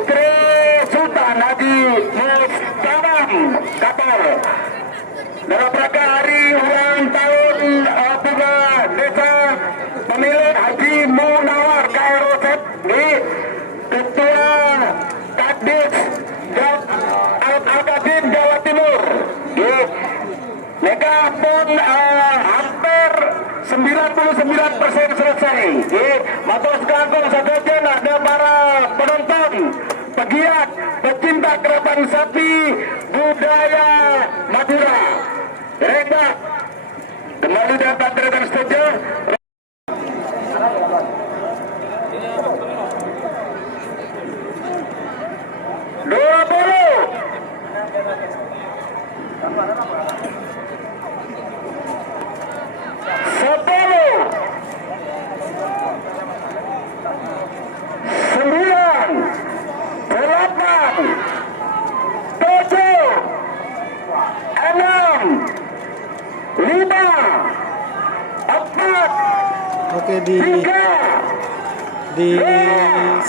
Putri Sultan Haji Mustamam Kapal dalam rangka hari ulang tahun bunga desa pemilik Haji Munawar Kairosep di Ketua Kadis Al-Qadim Jawa Timur. Mereka pun hampir 99% selesai. Matur sekalian saudara, ada para penonton, pegiat, pecinta keraton sapi budaya Madura. Reda kembali dapat terima setuju. Oke, di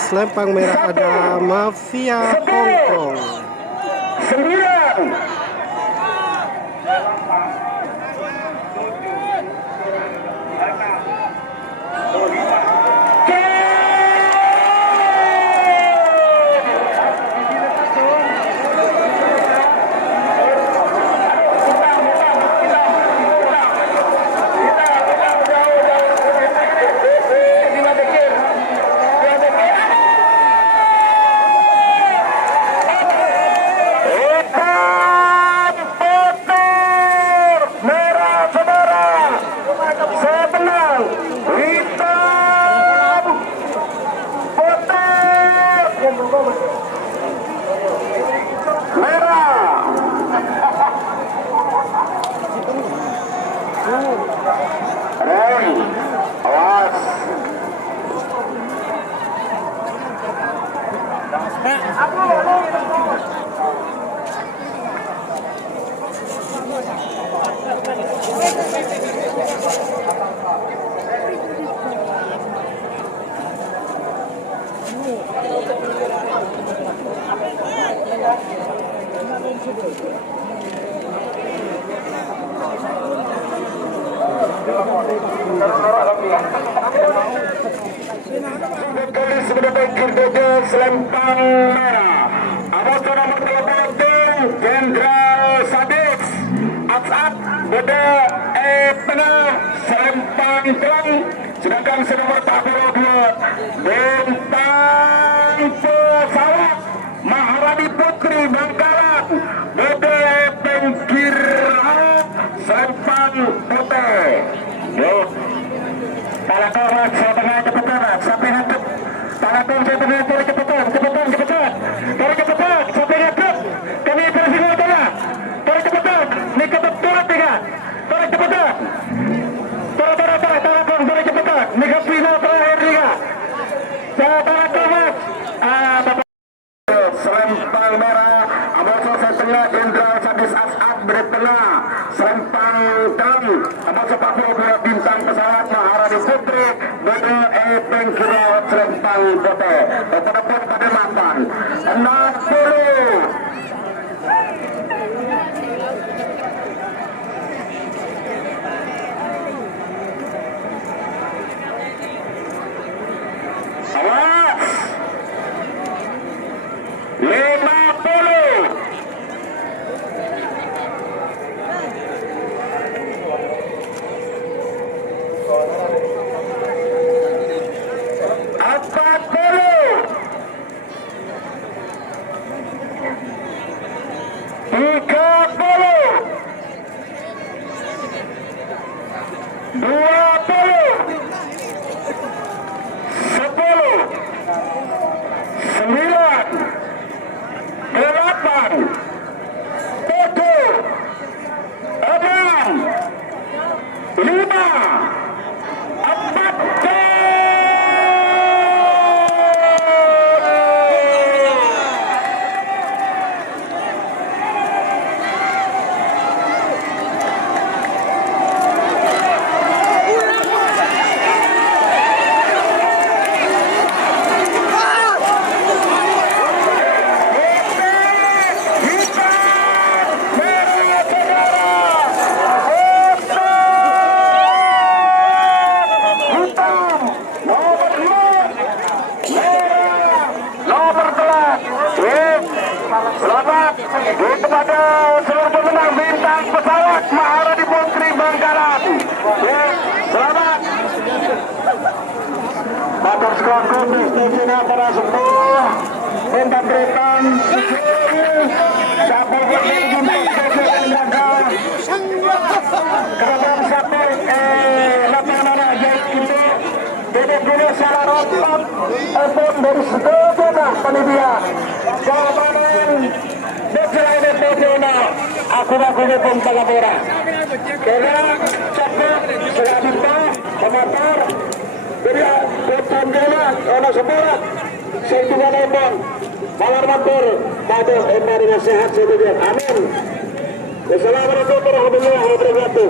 selempang merah ada Mafia Hongkong. 9. Selempang merah, abang nomor telepon Jenderal Sadis Atsat Beda Tengah selempang terang, sedangkan senomor 42 Bintang Pesawat Maharani Putri Bangkalan Beda Pengkir selempang putih. Yuk, pala korak saya tengah cepetan sampai hantuk. Pala korak saya tengah cepetan sampai hantuk. Kami bersinggung tengah. Tarik cepetan, ni kebetulan tiga. Tarik cepetan. Tarik cepetan. Ni final terakhir tiga. Saya pala korak. Selempang merah, abang setengah Jenderal Sadis As'ad bertengah. Selempang hitam, abang sepak bola Bintang Pesawat Maharani Putri Beda Pengkira selempang putih. Terdepan pada mapan 60. Awas 50. Cina para sebuah pemberitaan satu kerajaan satu lapangan aja itu duduk dulu salah rotot ataupun dari sekolah panitia keamanan berjalan profesional aku pun pengapura karena cakap selanjutnya pemotor dia beton jalan ono sebuah sehingga nembong malar matur pada emang dengan sehat sedunia amin. Assalamualaikum warahmatullahi wabarakatuh.